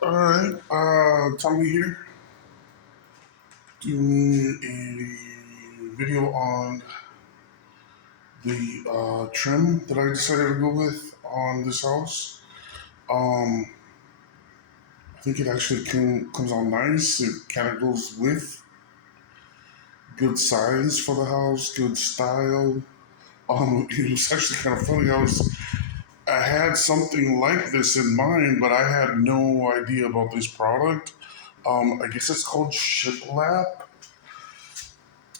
Alright, Tommy here, doing a video on the trim that I decided to go with on this house. Um, I think it actually comes out nice. It kind of goes with good size for the house, good style. It was actually kind of funny. I had something like this in mind, but I had no idea about this product. I guess it's called Shiplap,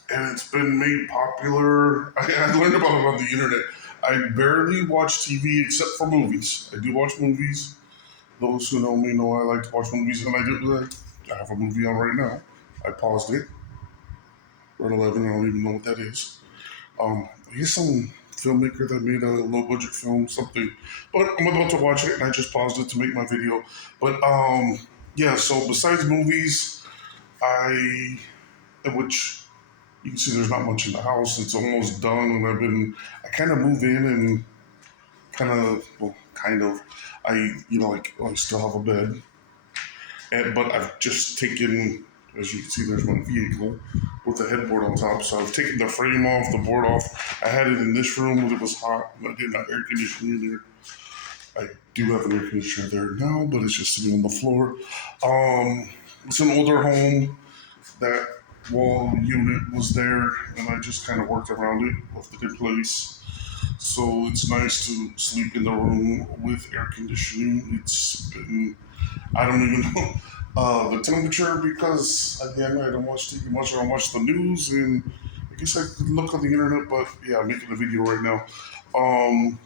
and it's been made popular. I learned about it on the internet. I barely watch TV except for movies. I do watch movies. Those who know me know I like to watch movies, and I do. I have a movie on right now. I paused it. Red 11. I don't even know what that is. He's some filmmaker that made a low budget film, something. But I'm about to watch it, and I just paused it to make my video. But yeah. So besides movies, I which you can see there's not much in the house. It's almost done, and I kind of move in and kind of, like I still have a bed, but I've just taken, as you can see, there's my vehicle with the headboard on top. So I've taken the frame off, the board off. I had it in this room when it was hot, and I didn't have air conditioning there. I do have an air conditioner there now, but it's just sitting on the floor. It's an older home. That wall unit was there, and I just kind of worked around it, left it in place. So it's nice to sleep in the room with air conditioning. It's been, I don't even know the temperature because, again, I don't watch TV much. I don't watch the news, and I guess I could look on the internet, but yeah, I'm making a video right now. I'm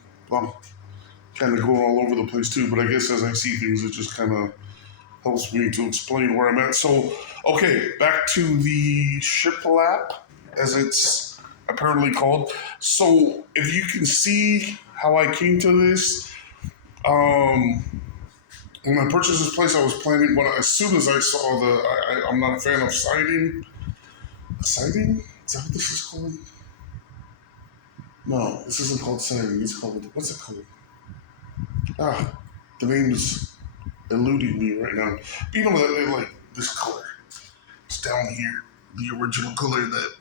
kind of going all over the place too, but I guess as I see things, it just kind of helps me to explain where I'm at. So, okay, back to the Shiplap, as it's apparently called. So, if you can see how I came to this, um, when I purchased this place, I was planning. As soon as I saw I'm not a fan of siding. Siding? Is that what this is called? No, this isn't called siding. It's called, what's it called? Ah, the name is eluding me right now. You know that like this color. It's down here, the original color that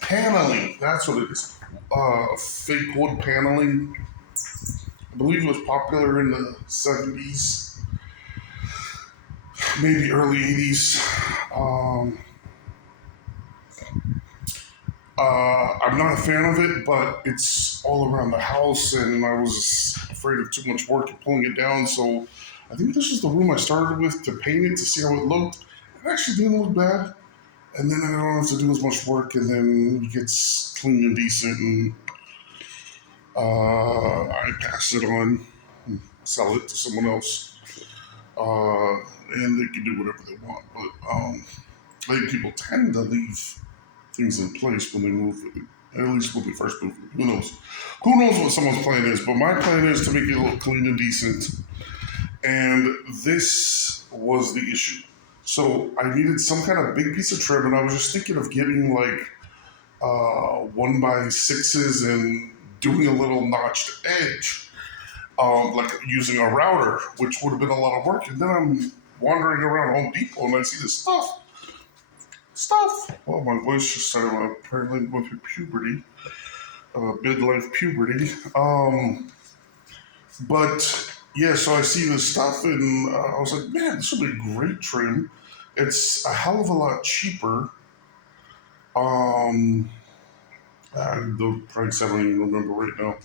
paneling. That's what it is. Fake wood paneling. I believe it was popular in the 70s, maybe early 80s. Um, I'm not a fan of it, but it's all around the house, and I was afraid of too much work and pulling it down. So I think this is the room I started with to paint it to see how it looked. It actually didn't look bad. And then I don't have to do as much work, and then it gets clean and decent, and I pass it on, and sell it to someone else, and they can do whatever they want. But I think people tend to leave things in place when they move. At least when they first move. Who knows? Who knows what someone's plan is? But my plan is to make it look clean and decent, and this was the issue. So I needed some kind of big piece of trim, and I was just thinking of getting like 1x6s and doing a little notched edge, like using a router, which would have been a lot of work. And then I'm wandering around Home Depot and I see this stuff. Well, my voice just started apparently going through puberty, midlife puberty. But yeah, so I see this stuff and I was like, man, this would be a great trim. It's a hell of a lot cheaper. Um, the price I don't even remember right now.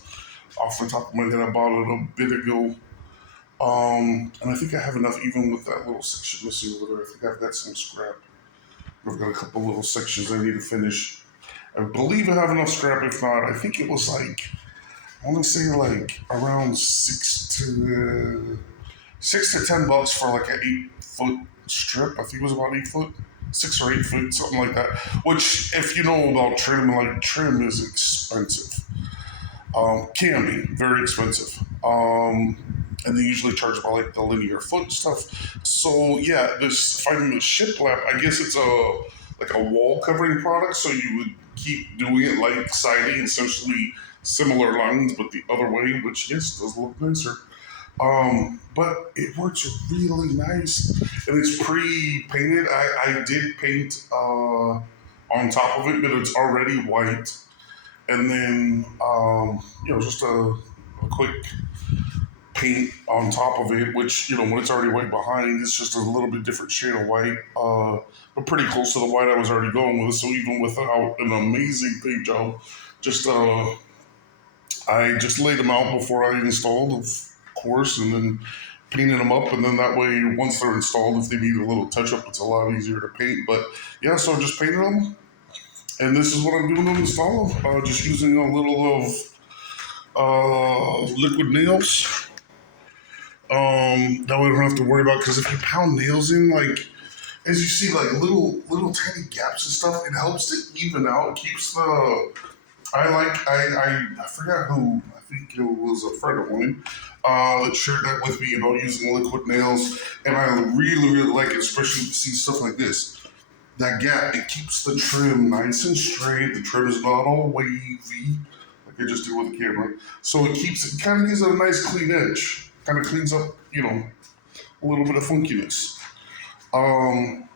Off the top of my head, I bought it a bit ago. And I think I have enough even with that little section missing over there. I think I've got some scrap. I've got a couple little sections I need to finish. I believe I have enough scrap. If not, I think it was like, I want to say like around $6 to $10 for like an 8 foot strip. I think it was about 8 foot. 6 or 8 foot, something like that. Which, if you know about trim, like trim is expensive. Can be very expensive. And they usually charge about like the linear foot stuff. So yeah, this finding the shiplap, I guess it's a wall covering product. So you would keep doing it like siding, essentially similar lines, but the other way, which yes does look nicer. But it works really nice, and it's pre-painted. I did paint on top of it, but it's already white. And then just a quick paint on top of it, which when it's already white behind, it's just a little bit different shade of white, but pretty close to the white I was already going with. So even without an amazing paint job, just I just laid them out before I installed, of course, and then painted them up, and then that way, once they're installed, if they need a little touch up, it's a lot easier to paint. But yeah, so I just painted them, and this is what I'm doing to install them. Just using a little of liquid nails. That way I don't have to worry about, because if you pound nails in, like as you see, like little tiny gaps and stuff, it helps to even out. It keeps the I forgot who, I think it was a friend of mine that shared that with me about using liquid nails, and I really like it, especially to see stuff like this. That gap, it keeps the trim nice and straight. The trim is not all wavy like I just did with the camera, so it kind of gives it a nice clean edge. Kind of cleans up, a little bit of funkiness. Um,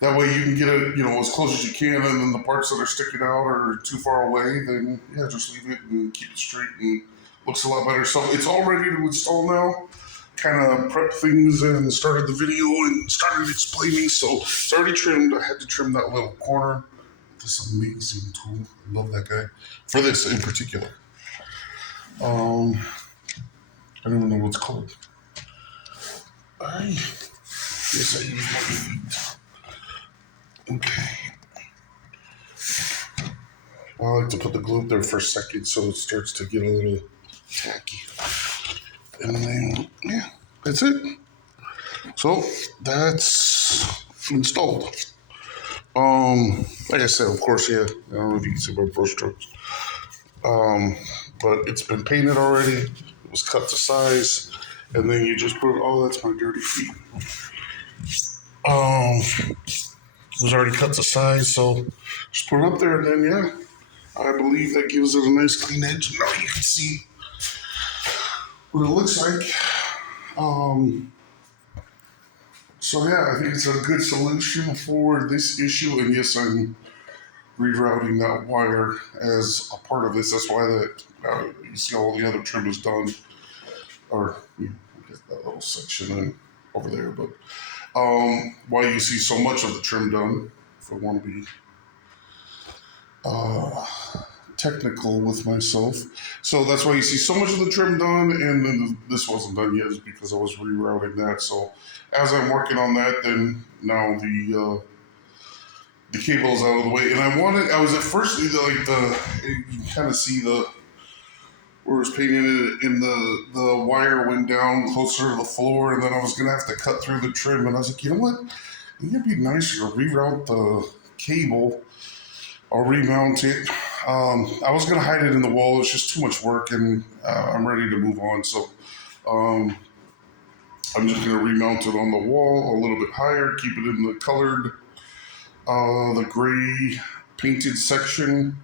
that way you can get it, as close as you can, and then the parts that are sticking out are too far away, then yeah, just leave it and keep it straight, and looks a lot better. So it's all ready to install now. Kind of prepped things and started the video and started explaining. So it's already trimmed. I had to trim that little corner. This amazing tool. I love that guy. For this in particular. I don't even know what's called. I guess I use my feet. Okay. I like to put the glue up there for a second so it starts to get a little tacky. And then, yeah, that's it. So that's installed. Like I said, of course, yeah, I don't know if you can see my brush strokes. But it's been painted already. It was cut to size. And then you just put, oh, that's my dirty feet. It was already cut to size, so just put it up there, and then yeah, I believe that gives it a nice clean edge. Now you can see what it looks like. So yeah, I think it's a good solution for this issue, and yes, I'm rerouting that wire as a part of this. That's why you see all the other trim is done, or get that little section in over there. But why you see so much of the trim done, if I want to be technical with myself. So that's why you see so much of the trim done, and then this wasn't done yet, is because I was rerouting that. So as I'm working on that, then now the cable is out of the way, and I was at first you can kind of see where it was painted, and the wire went down closer to the floor, and then I was gonna have to cut through the trim, and I was like, you know what? It'd be nicer to reroute the cable or remount it. I was gonna hide it in the wall. It's just too much work, and I'm ready to move on. So I'm just gonna remount it on the wall a little bit higher, keep it in the colored, the gray painted section,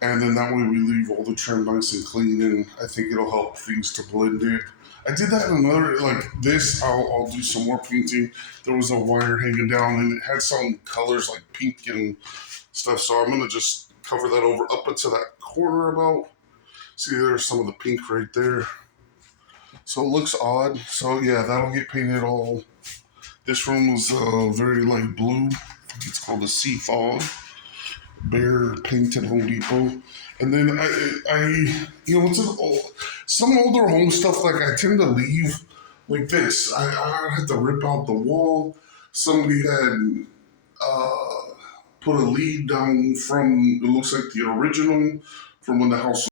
and then that way we leave all the trim nice and clean, and I think it'll help things to blend it. I did that in another, like this, I'll do some more painting. There was a wire hanging down, and it had some colors like pink and stuff, so I'm gonna just cover that over up into that corner about. See, there's some of the pink right there. So it looks odd. So yeah, that'll get painted all. This room was very light blue. It's called a Sea Fog. Bear painted Home Depot. And then some older home stuff, like I tend to leave like this. I had to rip out the wall. Somebody had put a lead down from, it looks like the original from when the house